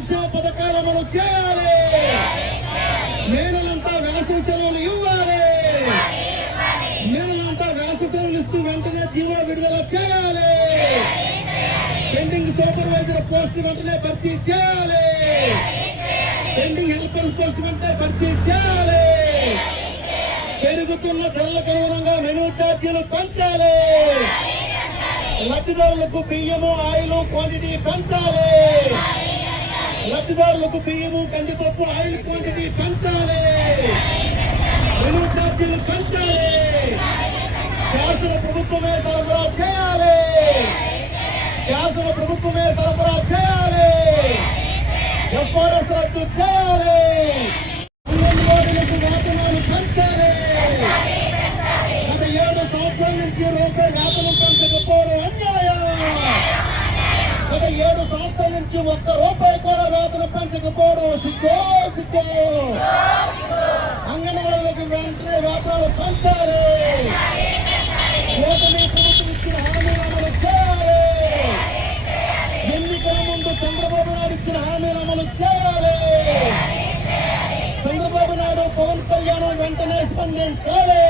సంక్షేమ పథకాలు అమలు చేయాలి. నేనంతా వేసవి సెలవులు ఇవ్వాలి. నేనంతా వేసవి సెలవులు ఇస్తూ వెంటనే జీవో విడుదల చేయాలి. పెండింగ్ సూపర్వైజర్ పోస్ట్ వెంటనే భర్తీ చేయాలి. పెండింగ్ హెల్పర్ పోస్ట్ వెంటనే భర్తీ చేయాలి. పెరుగుతున్న ధరలకు అనుగుణంగా మెనూ ఛార్జీలు పెంచాలి. లబ్ధిదారులకు బియ్యము ఆయిల్ క్వాంటిటీ పెంచాలి. లబ్ధిదారులకు బియ్యము కందిపప్పు ఆయిల్ క్వాంటిటీ పెంచాలి. మెనూ ఛార్జీలు పెంచాలి. గ్యాసుల ప్రభుత్వమే సరఫరా చేయాలి. గ్యాసుల ప్రభుత్వమే సరఫరా చేయాలి. ఎఫ్ఆర్ఎస్ రద్దు చేయాలి. అంగన్వాడీలకు వేతనాలు పెంచాలి. గత 7 సంవత్సరాల నుంచి రూపాయి వేతనం పెంచకపోవడం అన్యాయం. గత 7 సంవత్సరాల నుంచి ₹1 కూడా వేతనం పెంచకపోవడం సిగ్గో సిగ్గో. అంగన్వాడీలకు వెంటనే వేతనాలు పెంచాలి. కూటమి ప్రభుత్వం ఇచ్చిన హామీలు అమలు చేయాలి. ఎన్నికల ముందు చంద్రబాబు నాయుడు ఇచ్చిన హామీలు అమలు చేయాలి. చంద్రబాబు నాయుడు పవన్ కళ్యాణ్ వెంటనే స్పందించాలి.